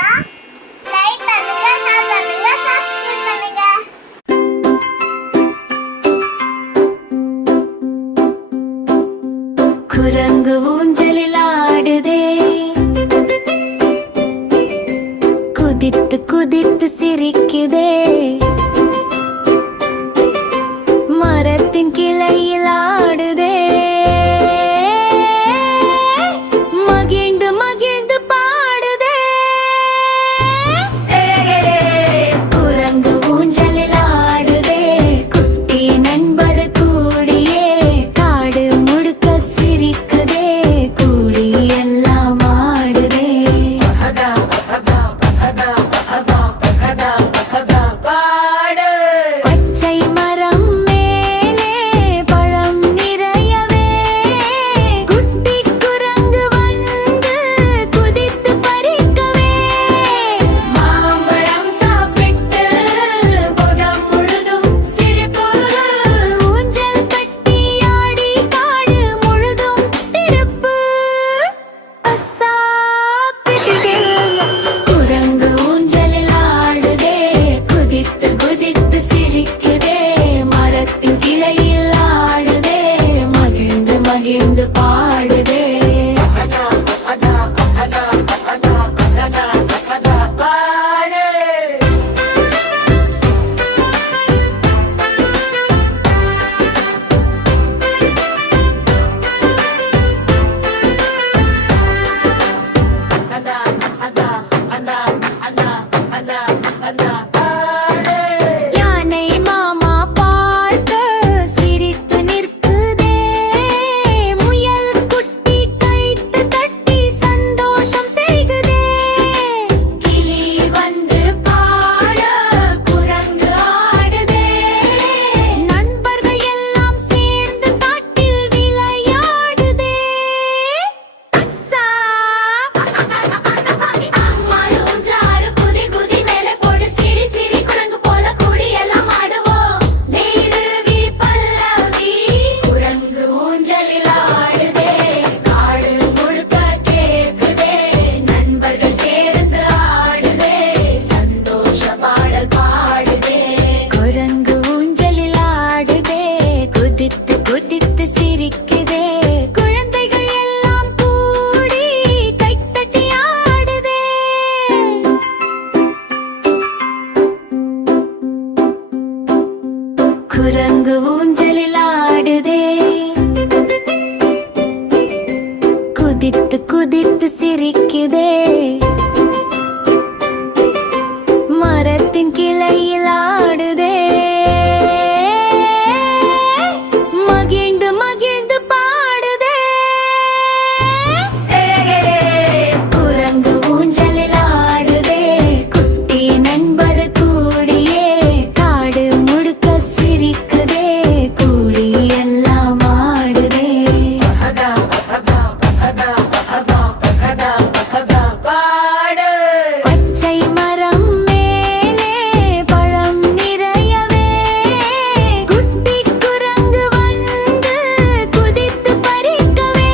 பண்ணுங்க, லைக் பண்ணுங்க, ஷேர் பண்ணுங்க, சப்ஸ்கிரைப் பண்ணுங்க. குரங்கு ஊஞ்சலில் ஆடுதே, குதித்து குதித்து சிரிக்குதே, மரத்தின் கிளையில் ஆடுதே, மகிழ்ந்து மகிழ்ந்து பாடுதே. குரங்கு ஊஞ்சலில் ஆடுதே, குட்டி நண்பர் கூடியே, காடு முழுக்க சிரிக்குதே, கூடி எல்லாம் ஆடுதே. பச்சை மரம் மேலே பழம் நிறையவே, குட்டி குரங்கு வந்து குதித்து பறிக்கவே, மாம்பழம் சாப்பிட்டு புறம் முழுதும் சிரிப்பு, ஊஞ்சல் கட்டி ஆடி காடு முழுதும் திருப்பு. குரங்கு ஊஞ்சலில் ஆடுதே, குதித்து குதித்து சிரிக்குதே, மரத்தின் கிளையில் ஆடுதே, மகிழ்ந்து மகிழ்ந்து பாடுதே. யானை மாமா பார்த்து சிரித்து நிற்குதே, முயல் குட்டி கைத்து தட்டி சந்தோஷம் செய்குதே, கிளி வந்து பாட குரங்கு ஆடுதே, நண்பர்கள் எல்லாம் சேர்ந்து காட்டில் விளையாடுதே. அஸ்ஸா அம்மாள் ஊஞ்சாடு, குதி குதி மேலே போடு, சிரி சிரி குரங்கு போல கூடி எல்லாம் ஆடுவோம். நெய்ருவி பல்லவி குரங்கு ஊஞ்சலில் ஆடுதே, காடு முழுக்க கேக்குதே, நண்பர்கள் சேர்ந்து ஆடுதே, சந்தோஷ பாடல் பாடுதே. குரங்கு ஊஞ்சலில் ஆடுதே, குதித்து குதித்து சிரிக்குதே, குழந்தைகள் எல்லாம் கூடி கைத்தட்டி ஆடுதே. குரங்கு ஊஞ்சலில் ஆடுதே, குதித்து குதித்து சிரிக்குதே, மரத்தின் கிளையில் ஆடுதே, மகிழ்ந்து மகிழ்ந்து பாடுதே. குரங்கு ஊஞ்சலில் ஆடுதே, குட்டி நண்பர் கூடியே, காடு முழுக்க சிரிக்குதே, கூடி எல்லாம் ஆடுதே. பச்சை மரம் மேலே பழம் நிறையவே, குட்டி குரங்கு வந்து குதித்து பறிக்கவே,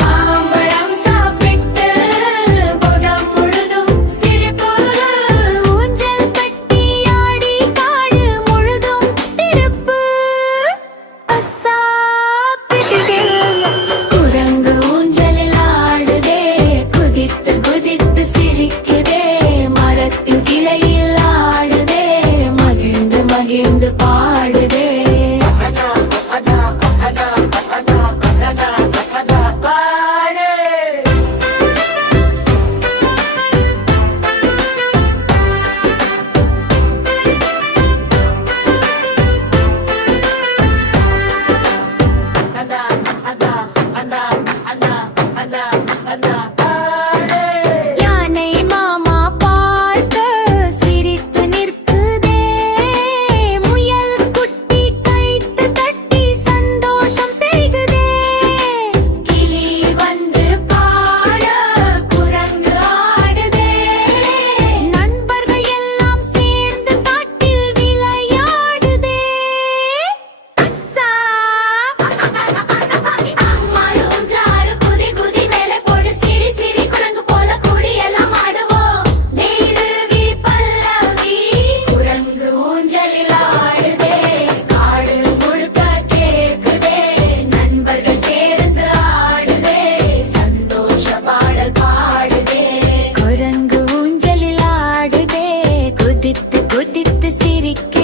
மாம்பழம் சாப்பிட்டு புறம் முழுதும் சிரிப்பு, ஊஞ்சல் கட்டி ஆடி காடு முழுதும் திருப்பு. அஸ்ஸா குரங்கு ஊஞ்சலில் ஆடுதே, குதித்து குதித்து சிரிக்குதே, மரத்தின் கிளையில் ஆடுதே, மகிழ்ந்து மகிழ்ந்து பாடுதே. யானை மாமா பார்த்து சிரித்து நிற்குதே, முயல் குட்டி குதித்து சிரிக்குதே